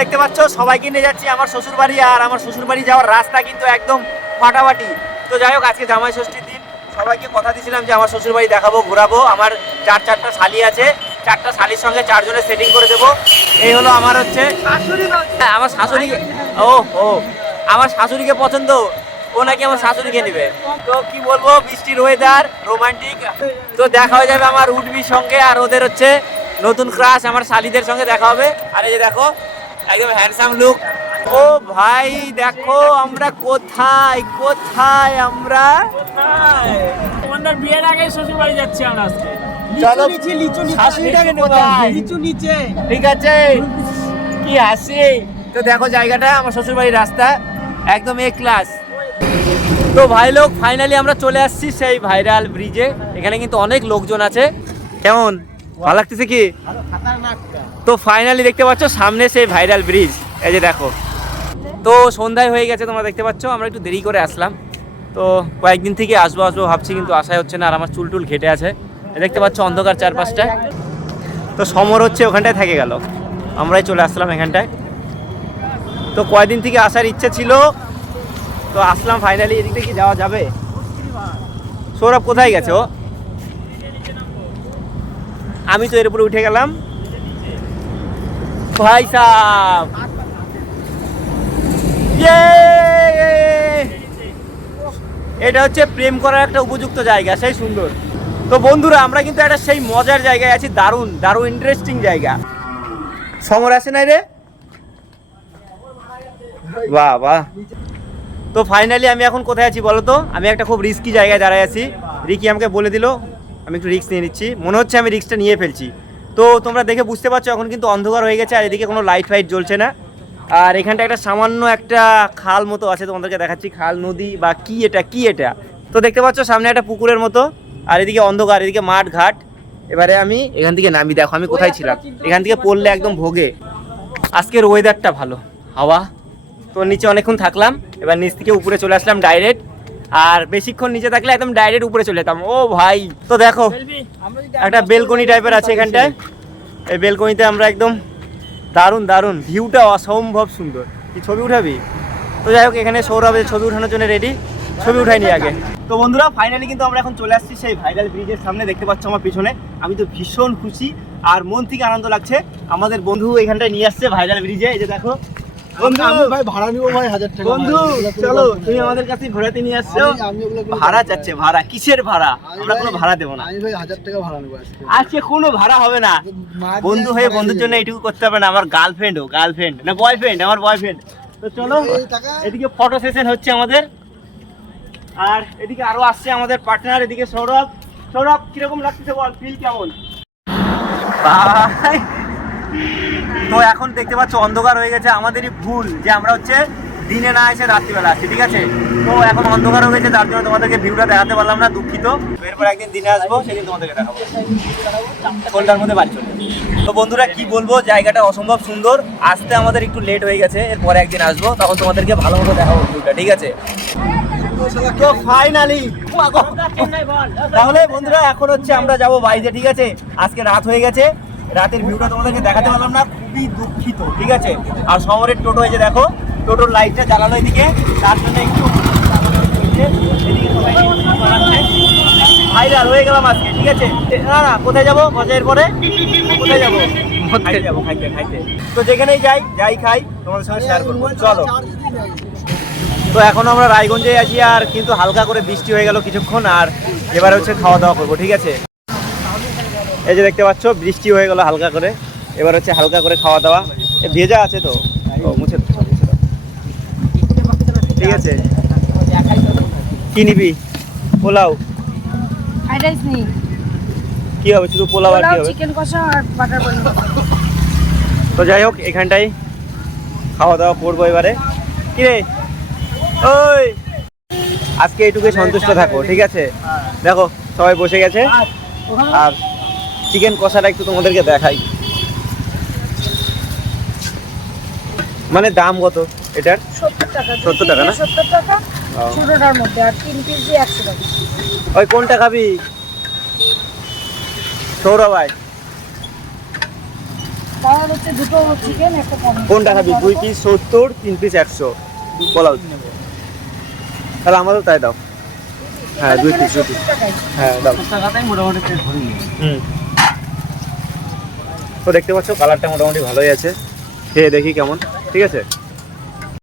দেখতে পাচ্ছ সবাইকে নিয়ে যাচ্ছি আমার শ্বশুর বাড়ি আর আমার শ্বশুর বাড়ি যাওয়ার রাস্তা কিন্তু একদম ফাটাফাটি। তো যাই হোক আজকে জামাই ষষ্ঠীর দিন সবাইকে কথা দিয়েছিলাম যে আমার শ্বশুর বাড়ি দেখাবো ঘোরাবো আমার চার চারটা শালি আছে চারটা শালির সঙ্গে চারজনের সেটিং করে দেবো। এই হলো আমার হচ্ছে হ্যাঁ, আমার শাশুড়িকে ও ও আমার শাশুড়িকে পছন্দ ও নাকি আমার শাশুড়িকে নেবে। তো কি বলব বৃষ্টির ওয়েদার রোমান্টিক তো দেখা হয়ে যাবে আমার উডবির সঙ্গে আর ওদের হচ্ছে নতুন ক্রাশ আমার শালিদের সঙ্গে দেখা হবে। আর এই যে দেখো একদম হ্যান্ডসাম লুক ও ভাই দেখো আমরা কোথায় কোথায় আমরা? তোমাদের বিয়ের আগে শ্বশুর বাড়ি যাচ্ছি আমরা চলো শাশুড়িটাকে নেব ভাই। নিচে। ঠিক আছে। কি হাসি। তো দেখো জায়গাটা আমার শ্বশুর বাড়ির রাস্তা একদম এ ক্লাস তো ভাই লোক ফাইনালি আমরা চলে আসছি সেই ভাইরাল ব্রিজে এখানে কিন্তু অনেক লোকজন আছে। কেমন? ভালো লাগতেছে কি? তো ফাইনালি দেখতে পাচ্ছ সামনে সেই ভাইরাল ব্রিজ এই যে দেখো। তো সন্ধ্যায় হয়ে গেছে, তোমরা দেখতে পাচ্ছ। আমরা একটু দেরি করে আসলাম। তো কয়েকদিন থেকে আসব আসব, ভাবছি, কিন্তু আশাই হচ্ছে না, আর আমার চুল টুল ঘেটে আছে। দেখতে পাচ্ছ অন্ধকার চারপাশটা। তো সমর হচ্ছে, ওখানটায় থেকে গেল। আমরাই চলে আসলাম এখানটায়। তো কয়দিন থেকে আসার ইচ্ছে ছিল। তো আসলাম ফাইনালি এদিক থেকে যাওয়া যাবে? সৌরভ কোথায় গেছে ও? আমি তো এর উপরে উঠে গেলাম। ভাই সাহ এটা হচ্ছে প্রেম করার একটা উপযুক্ত জায়গা, সেই সুন্দর। তো বন্ধুরা, আমরা কিন্তু একটা সেই মজার জায়গায় আছি, দারুণ দারুণ ইন্টারেস্টিং জায়গা। সমর আসে নাই রে? বাহ বাহ। তো ফাইনালি আমি এখন কোথায় আছি বলো তো আমি একটা খুব রিস্কি জায়গায় দাঁড়ায় আছি। রিকি আমাকে বলে দিল আমি একটু রিক্স নিয়ে নিচ্ছি। মনে হচ্ছে আমি রিক্সটা নিয়ে ফেলছি। তো তোমরা দেখে বুঝতে পারছ, এখন কিন্তু অন্ধকার হয়ে গেছে আর এদিকে কোনো লাইট ফাইট জ্বলছে না। আর এখানটা একটা সামান্য একটা খাল মতো আছে, তোমাদেরকে দেখাচ্ছি। খাল, নদী বা কি এটা কি এটা? তো দেখতে পাচ্ছ, সামনে একটা পুকুরের মতো। আর এদিকে অন্ধকার, এদিকে মাঠ ঘাট। এবারে আমি এখান থেকে নামি, দেখো আমি কোথায় ছিলাম। এখান থেকে পড়লে একদম ভোগে। আজকের ওয়েদারটা ভালো, হাওয়া। তো নিচে অনেকক্ষণ থাকলাম, এবার নিচ থেকে উপরে চলে আসলাম ডাইরেক্ট আর বেশিক্ষণ নিচে থাকলে একদম ডাইরেক্ট উপরে চলে যেতাম। ও ভাই তো দেখো একটা বেলকনি টাইপের আছে এখানটায়। এই বেলকনিতে আমরা একদম দারুণ দারুণ ভিউটা অসম্ভব সুন্দর। কি ছবি উঠাবি? তো যাই হোক এখানে সৌরভের ছবি উঠানোর জন্য রেডি ছবি উঠাইনি আগে। তো বন্ধুরা ফাইনালি কিন্তু আমরা এখন চলে আসছি সেই ভাইরাল ব্রিজের সামনে। দেখতে পাচ্ছ আমার পিছনে। আমি তো ভীষণ খুশি আর মন থেকে আনন্দ লাগছে। আমাদের বন্ধু এখানটায় নিয়ে আসছে ভাইরাল ব্রিজে এই যে দেখো বন্ধু ভাই ভাড়া নিবো ভাই হাজার টাকা বন্ধু চলো তুমি আমাদের কাছে ঘোরাতে নিয়ে আসছো। ভাড়া চাচ্ছে ভাড়া কিসের ভাড়া? আমরা কোনো ভাড়া দেবো না। আমি ভাই হাজার টাকা ভাড়া নেব আজকে। আজকে কোনো ভাড়া হবে না। বন্ধু হয়ে বন্ধুর জন্য এইটুকু করতে হবে না আমার গার্লফ্রেন্ড ও গার্লফ্রেন্ড না বয়ফ্রেন্ড আমার বয়ফ্রেন্ড তো চলো এদিকে ফটো সেশন হচ্ছে আমাদের। আর এদিকে আরও আসছে আমাদের পার্টনার এদিকে সৌরভ। সৌরভ কীরকম লাগতেছে বল? ফিল কেমন? তো এখন দেখতে পাচ্ছ অন্ধকার হয়ে গেছে আমাদেরই ভুল যে আমরা হচ্ছে দিনে না এসে রাত্রিবেলা আসছি ঠিক আছে? তো এখন অন্ধকার হয়ে গেছে তার জন্য তোমাদেরকে ভিউটা দেখাতে পারলাম না দুঃখিত। এরপর একদিন দিনে আসব সেদিন তোমাদেরকে দেখাবো। সন্ধ্যার মধ্যে বাড়ি চলে তো বন্ধুরা কি বলব জায়গাটা অসম্ভব সুন্দর। আসতে আমাদের একটু লেট হয়ে গেছে এরপরে একদিন আসব তখন তোমাদেরকে ভালো মতো দেখাবো ভিউটা ঠিক আছে? তো ফাইনালি তাহলে বন্ধুরা এখন হচ্ছে আমরা যাব বাইরে ঠিক আছে? আজকে রাত হয়ে গেছে রাতের ভিউটা তোমাদেরকে দেখাতে পারলাম না, খুবই দুঃখিত, ঠিক আছে? আর শহরের টোটো এই যে দেখো, টোটোর লাইটটা জ্বালানো এদিকে, তার জন্য একটু ভাইরাল হয়ে গেলাম আজকে, ঠিক আছে? না না, কোথায় যাব? বজায়ের পরে? কোথায় যাব? খাইতে যেখানেই যাই যাই খাই, তোমাদের সঙ্গে চলো। তো এখন আমরা রায়গঞ্জে আছি আর কিন্তু হালকা করে বৃষ্টি হয়ে গেল কিছুক্ষণ, আর এবার হচ্ছে খাওয়া দাওয়া করব, ঠিক আছে? এই যে দেখতে পাচ্ছ বৃষ্টি হয়ে গেল হালকা করে। এবার হচ্ছে হালকা করে খাওয়া দাওয়া। এ, ভেজা আছে তো? মুছে। ঠিক আছে। কি নিবি? পোলাও। কি হবে? শুধু পোলাও আর কি হবে? চিকেন কষা আর বাটার তো যাই হোক এখানটাই খাওয়া দাওয়া করব এবারে। কি রে? ওই! আজকে এইটুকুই সন্তুষ্ট থাকো ঠিক আছে? দেখো সবাই বসে গেছে। আর চিকেন কষাটা একটু তোমাদেরকে দেখাই। মানে দাম কত এটার? সত্তর টাকা না? ওই কোনটা খাবি? সৌরভাই। কোনটা খাবি? দুই পিস সত্তর তিন পিস একশো। বলা তাহলে আমারও তাই দাও। হ্যাঁ দুই পিস হ্যাঁ দাও। মোটামুটি হুম। তো দেখতে পাচ্ছ কালারটা মোটামুটি ভালোই আছে। খেয়ে দেখি কেমন ঠিক আছে?